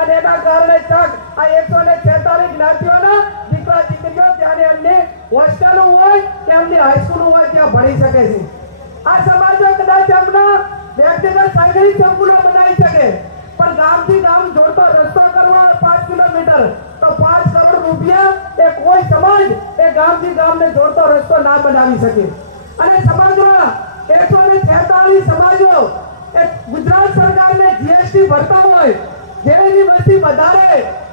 અને એના કારણે ચક આ 146 જ્ઞાતિઓના દીકરા દીકરીઓ ત્યાં એમને હોસ્ટેલો હોય કે એમની હાઈસ્કૂલ હોય ત્યાં ભણી શકે છે. આ સમાજો કદાચ એમના વ્યક્તિગત સાંગળી સંકુલો બનાવી શકે, પણ ગામથી ગામ જોડતો રસ્તો કરવો 5 કિલોમીટર તો 5 કરોડ રૂપિયા એ કોઈ સમાજ એ ગામથી ગામને જોડતો રસ્તો ના બનાવી શકે. અને સમાજમાં 146 સમાજો એ ગુજરાત સરકારને જીએસટી ભરતા હોય, જેની વસ્તી વધારે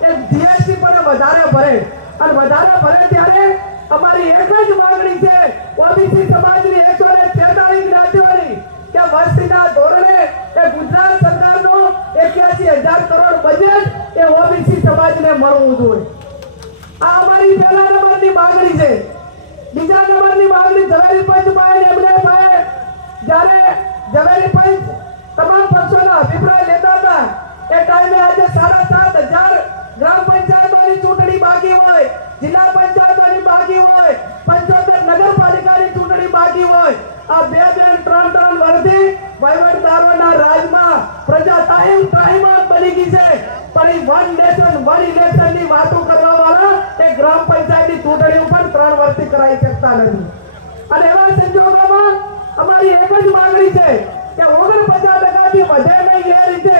એ જીએસટી પર વધારે ભરે, અને વધારે ભરે ત્યારે અમારી એક જ માંગણી છે ઓબીસી સમાજની 146 જ્ઞાતિઓની કે વસ્તીના ધોરણે એ ગુજરાત સરકારનો 81,000 કરોડ બજેટ એ ઓબીસી સમાજને મળવું જોઈએ. આ અમારી પહેલા નંબરની માંગણી છે. બીજા નંબરની માંગણી ઝવેરી પંચમાં એમને ભાઈ જ્યારે ઝવેરી પંચ તમામ પક્ષોના અભિપ્રાય લેતા હતા એ ટાઈમે આજે 7,500 ગ્રામ પંચાયતોની ચૂંટણી બાકી હોય, જિલ્લા પંચાયતોની બાકી હોય, 75 નગરપાલિકાની ચૂંટણી બાકી હોય. આ 2-3 વર્ષથી વહીવટદારોના રાજમાં પ્રજા ટાઈમ બની ગઈ છે, પણ વન નેશન વન ઇલેક્શનની વાતો કરવા વાળા એ ગ્રામ પંચાયતની ચૂંટણી ઉપર 3 વર્ષથી કરાઈ શકતા નથી. અને એવા સંજોગોમાં અમારી એક જ માંગણી છે કે 49% વધે નહીં એ રીતે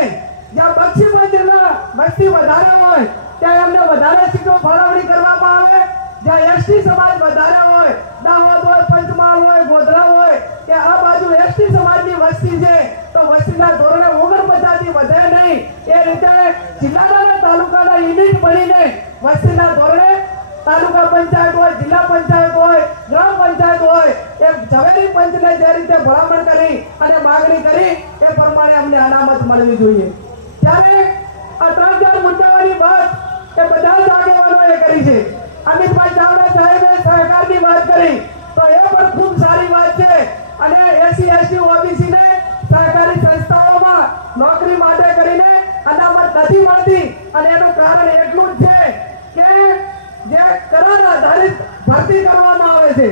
જ્યાં બક્ષી પંચના વસ્તી વધારે હોય ત્યાં એમને વધારે સીટો ફાળવણી કરવામાં આવે. જ્યાં એસટી સમાજ વધારે હોય, દાહોદ હોય, પંચમહાલ હોય, ગોધરા હોય કે આ બાજુ એસટી સમાજની વસ્તી છે તો વસ્તીના ધોરણે 49% વધે નહીં એ રીતે જિલ્લાના અને તાલુકાના યુનિટ બનીને વસ્તીના ધોરણે તાલુકા પંચાયત હોય, જિલ્લા પંચાયત હોય, ગ્રામ પંચાયત હોય એ ઝવેરી પંચને જે રીતે ભલામણ કરી અને માંગણી કરી એ પ્રમાણે અમને અનામત મળવી જોઈએ. ત્યારે આ 3-4 મુદ્દાઓની વાત એ બધા જ આગેવાનોએ કરી છે. અમિતભાઈ ચાવડા સાહેબે સહકારની વાત કરી તો એ પણ ખૂબ સારી વાત છે. અને એસસી એસટી ઓબીસી ને સહકારી સંસ્થાઓમાં નોકરી માટે કરીને અનામત નથી મળતી, અને એનું કારણ એટલું જ છે કે જે કરાર આધારિત ભરતી કરવામાં આવે છે,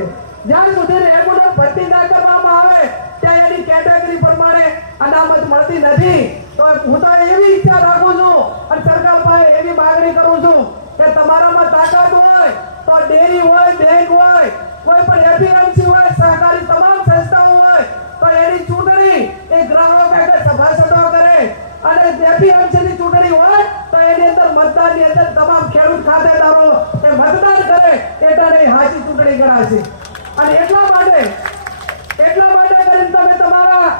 જ્યાં સુધી રેગ્યુલર ભરતી ના કરવામાં આવે ત્યાં એની કેટેગરી પ્રમાણે અનામત મળતી નથી. તો હું તો એવી ઈચ્છા રાખું છું અને સરકાર પાસે એવી માંગણી કરું છું કે તમારામાં તાકાત હોય તો ડેરી હોય, બેંક હોય, કોઈ પણ એપીએમસી હોય, સહકારી તમામ સંસ્થાઓ હોય તો એની ચૂંટણી એ ગ્રાહકો કે સભાસદો કરે, અને એપીએમસી ની ચૂંટણી હોય તો એની અંદર મતદારની અંદર તમામ ખેડૂત ખાતેદારો એ મતદાન કરે એટલે હાચી ચૂંટણી કરાશે. અને એટલા માટે કરીને તમે તમારા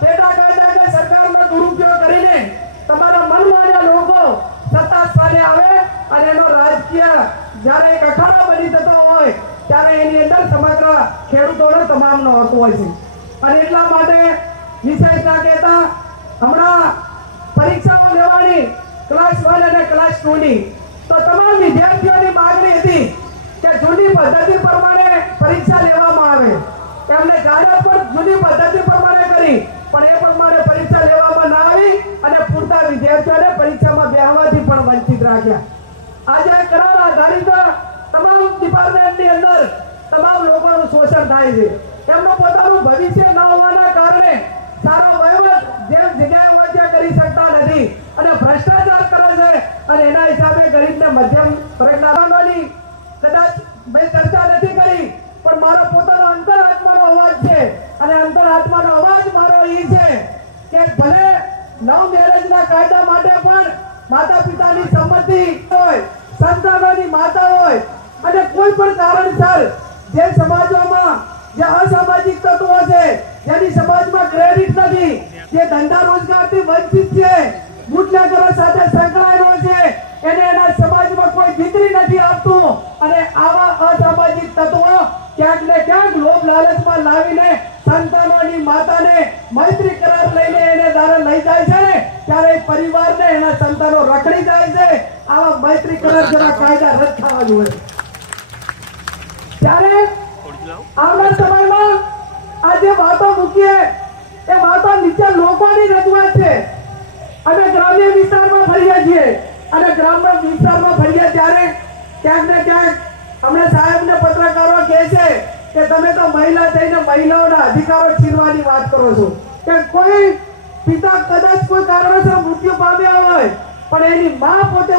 પેટા કાયદા કે સરકારનો દુરુપયોગ કરીને તમારા મનમાન્યા લોકો સત્તા સ્થાને આવે અને એનો રાજકીય જ્યારે એક અખાડો બની જતો હોય ત્યારે એની અંદર સમગ્ર ખેડૂતોનો તમામનો હક હોય છે. અને એટલા માટે વિશેષ ના કહેતા હમણાં પરીક્ષાઓ લેવાની ક્લાસ 1 અને ક્લાસ 2 ની તો તમામ વિદ્યાર્થીઓની માંગણી હતી કે જૂની પદ્ધતિ પ્રમાણે પરીક્ષા લેવામાં આવે. એમને જાહેરાત પણ જૂની પદ્ધતિ પ્રમાણે કરી, પણ એ પ્રમાણે પરીક્ષા લેવામાં ના આવી અને પૂરતા વિદ્યાર્થીઓને પરીક્ષામાં બેસવાથી પણ વંચિત રાખ્યા. આજે કરાર આધારિત તમામ ડિપાર્ટમેન્ટની અંદર તમામ લોકોનું શોષણ થાય છે. એમનું પોતાનું ભવિષ્ય ન હોવાના કારણે સારો વહીવટ જેમ જગ્યાએ હોય ત્યાં કરી શકતા નથી અને ભ્રષ્ટાચાર કરે છે. અને એના હિસાબે ગરીબને મધ્યમ વર્ગની કદાચ મેં ચર્ચા નથી કરી, પણ મારો પોતાનો અંતરાત્માનો અવાજ છે. અને અંતરાત્માનો અવાજ મારો એ છે કે ભલે નવ મેરેજના કાયદા માટે પણ માતા પિતાની સંમતિ હોય, સંતાનોની માતા હોય, અને કોઈ પણ કારણસર જે સમાજોમાં જે અસામાજિક તત્વો છે, જેની સમાજમાં ક્રેડિટ નથી, જે ધંધા રોજગારથી વંચિત છે, બુટલેગરો સાથે સંકળાયેલો છે, એને એના સમાજમાં કોઈ દીકરી નથી આપતું. અને આવા અસામાજિક તત્વો ક્યાંક ને ક્યાંક લોભ લાલચમાં લાવીને સંતાનોની માતાને મૈત્રી કરાર લઈને એને દ્વારા લઈ જાય છે ને ત્યારે પરિવારને એના સંતાનો રખડી જાય છે. આવા મૈત્રી કરાર જેવા કાયદા રદ થવા જોઈએ. ત્યારે આવનાર સમયમાં આ જે વાતો મૂકીએ એ વાતો નીચે લોકોની રજૂઆત છે. અમે ગ્રામ્ય વિસ્તારમાં ફરીએ છીએ અને ગ્રામ્ય વિસ્તારમાં ફરીએ ત્યારે ક્યાંક ને ક્યાંક અમને સાહેબને પત્રકારો કહે છે કે તમે તો મહિલા થઈને મહિલાઓના અધિકારો છીનવાની વાત કરો છો. કે કોઈ પિતા કદાચ કોઈ કારણસર મૃત્યુ પામ્યા હોય પણ એની માં પોતે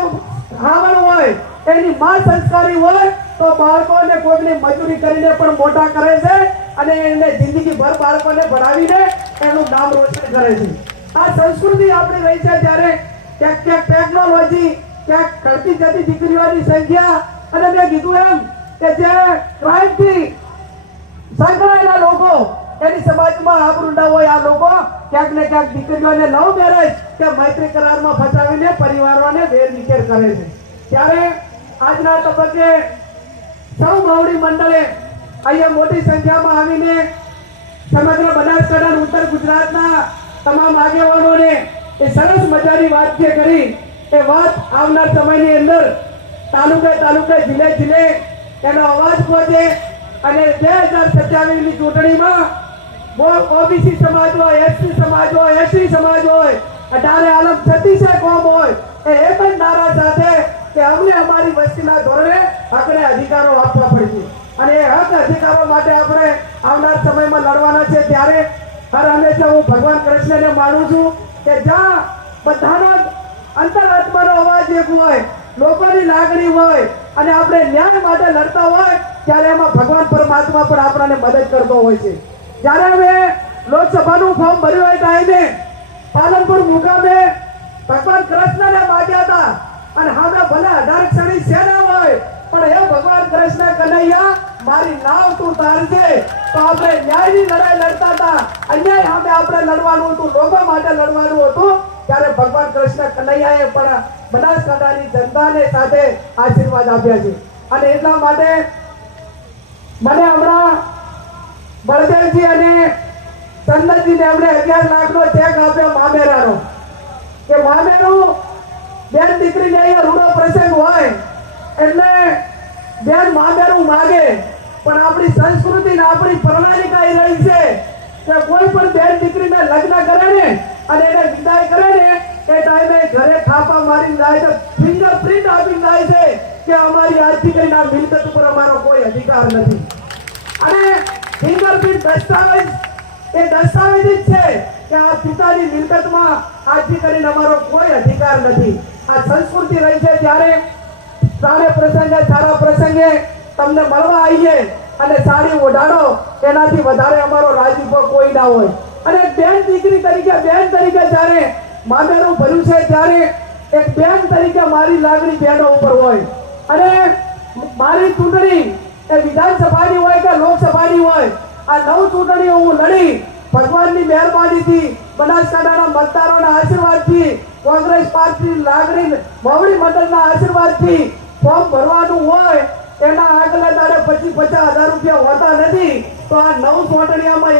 હાવણ હોય, એની માં સંસ્કારી હોય તો બાળકોને કોઈની મજૂરી કરીને પણ મોટા કરે છે અને એને જિંદગીભર બાળકોને ભણાવીને એનું નામ રોશન કરે છે. આ સંસ્કૃતિ આપણી રહી છે. ત્યારે ક્યાંક ક્યાંક ટેકનોલોજી, ક્યાંક ઘટતી જતી દીકરીઓની સંખ્યા, અને મેં કીધું એમ કે જે ક્રાઇમથી સંકળાયેલા લોકો, એની સમાજમાં આબરૂ ન હોય, આ લોકો ક્યાંક ને ક્યાંક દીકરીઓને લવ મેરેજ કે મૈત્રી કરારમાં ફસાવીને પરિવારોને વેર વિખેર કરે છે. ત્યારે આજના તબક્કે સૌ માવડી મંડળે અહીંયા મોટી સંખ્યામાં આવીને સમગ્ર બનાસકાંઠા અને ઉત્તર ગુજરાતના તમામ આગેવાનોને એ સરસ મજાની વાત જે કરી, એ વાત આવનાર સમયની અંદર તાલુકે તાલુકે, જિલ્લે જિલ્લે એનો અવાજ પહોંચે અને 2027 ની ચૂંટણીમાં ઓબીસી સમાજ હોય, એસટી સમાજ હોય, એસટી સમાજ હોય, 18 આલમ 36 કોમ હોય, એ એક જ નારા સાથે કે અમને અમારી વસ્તીના ધોરણે હકને અધિકારો આપવા પડશે અને એ હક અધિકારો માટે આપણે આવનાર સમયમાં લડવાના છે. ત્યારે હર હંમેશા હું ભગવાન કૃષ્ણને માનું છું કે જ્યાં બધાનો અંતરાત્માનો અવાજ એક હોય, લોકોની લાગણી હોય અને આપણે ન્યાય માટે લડતા હોય, ત્યારે એમાં ભગવાન પરમાત્મા પણ આપણને મદદ કરતો હોય છે. જ્યારે અમે લોકસભાનું ફોર્મ ભર્યું હોય ટાઈમે પાલનપુર મુકામે ભગવાન કૃષ્ણને માગ્યા હતા અને હવે ભલે 18 ક્ષણી સેના હોય પણ એ ભગવાન કૃષ્ણ કનૈયા મારી નાવ તું તારજે, તો આપણે ન્યાયની લડાઈ લડતા હતા. અન્યાય સામે આપણે લડવાનું હતું, લોકો માટે લડવાનું હતું. ત્યારે ભગવાન કૃષ્ણ કનૈયાએ પણ બનાસકાંઠાની જનતાને સાથે આશીર્વાદ આપ્યા છે. અને એટલા માટે મને હમણાં બળદેવજી અને ચંદનજીને એમણે 11 લાખનો ચેક આપ્યો મામેરાનો, કે મામેરું બેન દીકરીને અહીંયા રૂડો પ્રસંગ હોય એટલે બેન મામેરું માગે, પણ આપણી સંસ્કૃતિ ને આપણી પ્રણાલિકા એ રહી છે કે કોઈ પણ બેન દીકરીને લગ્ન કરે ને અને એને વિદાય કરે ને એ ટાઈમે ઘરે થાપા મારીને જાય છે, ફિંગરપ્રિન્ટ આપીને જાય છે કે અમારી આ દીકરીના મિલકત ઉપર અમારો કોઈ અધિકાર નથી. અને ફિંગરપ્રિન્ટ દસ્તાવેજ એ દસ્તાવેજ જ છે કે આ પિતાની મિલકતમાં આ દીકરીને અમારો કોઈ અધિકાર નથી. આ સંસ્કૃતિ રહી છે. ત્યારે સારા પ્રસંગે, સારા પ્રસંગે તમને મળવા આવીએ અને સાડી ઓઢાડો, એનાથી વધારે અમારો રાજીપો કોઈ ના હોય. અને બેન દીકરી તરીકે, બેન તરીકે જ્યારે મામેરું ભર્યું છે, ત્યારે એક બેન તરીકે મારી લાગણી બહેનો ઉપર હોય. અને મારી ચૂંટણી એ વિધાનસભાની હોય કે લોકસભાની હોય, આ 9 ચૂંટણીઓ હું લડી ભગવાનની મહેરબાનીથી, બનાસકાંઠાના મતદારોના આશીર્વાદથી, કોંગ્રેસ પાર્ટીની લાગણી, માવડી મંડળના આશીર્વાદથી ફોર્મ ભરવાનું હોય, એના આગલા દાડે 25,000 રૂપિયા હોતા નથી. તો આ 9 ચૂંટણીઓમાં